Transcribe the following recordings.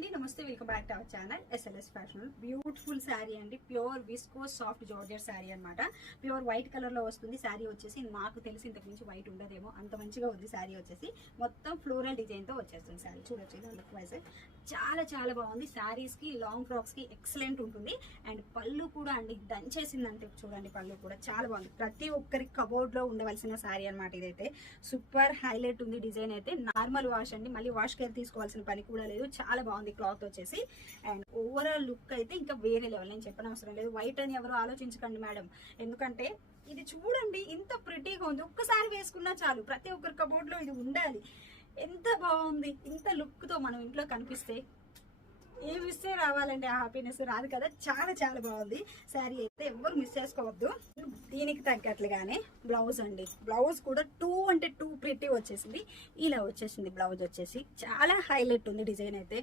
అండి నమస్తే welcome back to our channel SLS fashion. Beautiful sari అండి, pure viscose soft georgette sari అనమాట. ప్యూర్ వైట్ కలర్ లో వస్తుంది. శారీ వచ్చేసి నాకు తెలిసి ఇంతకు మించి వైట్ ఉండదేమో, అంత మంచిగా ఉంది. శారీ వచ్చేసి మొత్తం ఫ్లోరల్ డిజైన్ తో వచ్చేస్తుంది. శారీ చూడొచ్చు, లుక్ వైజ్ చాలా చాలా బాగుంది. శారీస్ కి లాంగ్ ఫ్రాక్స్ కి ఎక్సలెంట్ ఉంటుంది. అండ్ పళ్ళు కూడా అండి దంచేసిందంటే చూడండి, పళ్ళు కూడా చాలా బాగుంది. ప్రతి ఒక్కరికి కబోర్డ్ లో ఉండవలసిన శారీ అనమాట. ఇదైతే సూపర్ హైలైట్ ఉంది. డిజైన్ అయితే నార్మల్ వాష్ అండి, మళ్ళీ వాష్ కేర్ తీసుకోవాల్సిన పని కూడా లేదు. చాలా బాగుంది క్లాత్ వచ్చేసి. అండ్ ఓవరాల్ లుక్ అయితే ఇంకా వేరే లెవెల్, నేను చెప్పనవసరం లేదు. వైట్ అని ఎవరు ఆలోచించకండి మేడం, ఎందుకంటే ఇది చూడండి ఇంత ప్రిటీగా ఉంది. ఒక్కసారి వేసుకున్నా చాలు, ప్రతి ఒక్కరి కబోర్డ్ లో ఇది ఉండాలి. ఎంత బాగుంది. ఇంత లుక్ తో మనం ఇంట్లో కనిపిస్తే ఏమి ఇస్తే రావాలండి ఆ హ్యాపీనెస్, రాదు కదా. చాలా చాలా బాగుంది శారీ అయితే, ఎవరు మిస్ చేసుకోవద్దు. దీనికి తగ్గట్లుగానే బ్లౌజ్ అండి, బ్లౌజ్ కూడా 2 అంటే 2 ప్రిటీ వచ్చేసింది. ఇలా వచ్చేసింది బ్లౌజ్ వచ్చేసి, చాలా హైలైట్ ఉంది. డిజైన్ అయితే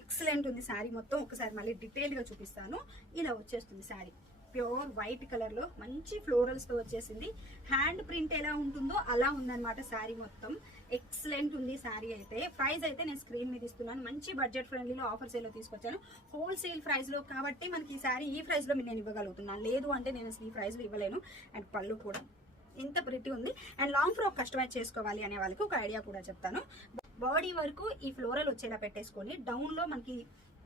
ఎక్సలెంట్ ఉంది. శారీ మొత్తం ఒకసారి మళ్ళీ డీటెయిల్ గా చూపిస్తాను. ఇలా వచ్చేస్తుంది శారీ, ప్యూర్ వైట్ కలర్ లో మంచి ఫ్లోరల్స్ తో వచ్చేసింది. హ్యాండ్ ప్రింట్ ఎలా ఉంటుందో అలా ఉందన్నమాట శారీ మొత్తం. ఎక్సలెంట్ ఉంది శారీ అయితే. ప్రైస్ అయితే నేను స్క్రీన్ మీద ఇస్తున్నాను. మంచి బడ్జెట్ ఫ్రెండ్లీలో ఆఫర్ సేల్ లో తీసుకొచ్చాను. హోల్సేల్ ప్రైస్ లో కాబట్టి మనకి ఈ శారీ ఈ ప్రైస్ లో నేను ఇవ్వగలుగుతున్నాను. లేదు అంటే నేను ఈ ప్రైస్ లో ఇవ్వలేను. అండ్ పళ్ళు కూడా ఇంత ప్రిటీ ఉంది. అండ్ లాంగ్ ఫ్రాక్ కస్టమైజ్ చేసుకోవాలి అనే వాళ్ళకి ఒక ఐడియా కూడా చెప్తాను. బాడీ వరకు ఈ ఫ్లోరల్ వచ్చేలా పెట్టేసుకొని డౌన్ లో మనకి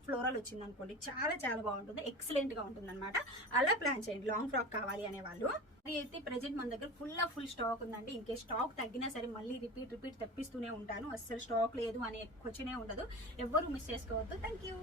ఫ్లోరల్ వచ్చింది అనుకోండి, చాలా చాలా బాగుంటుంది. ఎక్సలెంట్ గా ఉంటుంది అనమాట. అలా ప్లాన్ చేయండి లాంగ్ ఫ్రాక్ కావాలి అనే వాళ్ళు. అది అయితే ప్రెజెంట్ మన దగ్గర ఫుల్ స్టాక్ ఉందండి. ఇంకే స్టాక్ తగ్గినా సరే మళ్ళీ రిపీట్ తెప్పిస్తూనే ఉంటాను. అస్సలు స్టాక్ లేదు అనే క్వశ్చనే ఉండదు. ఎవ్వరు మిస్ చేసుకోవద్దు. Thank you.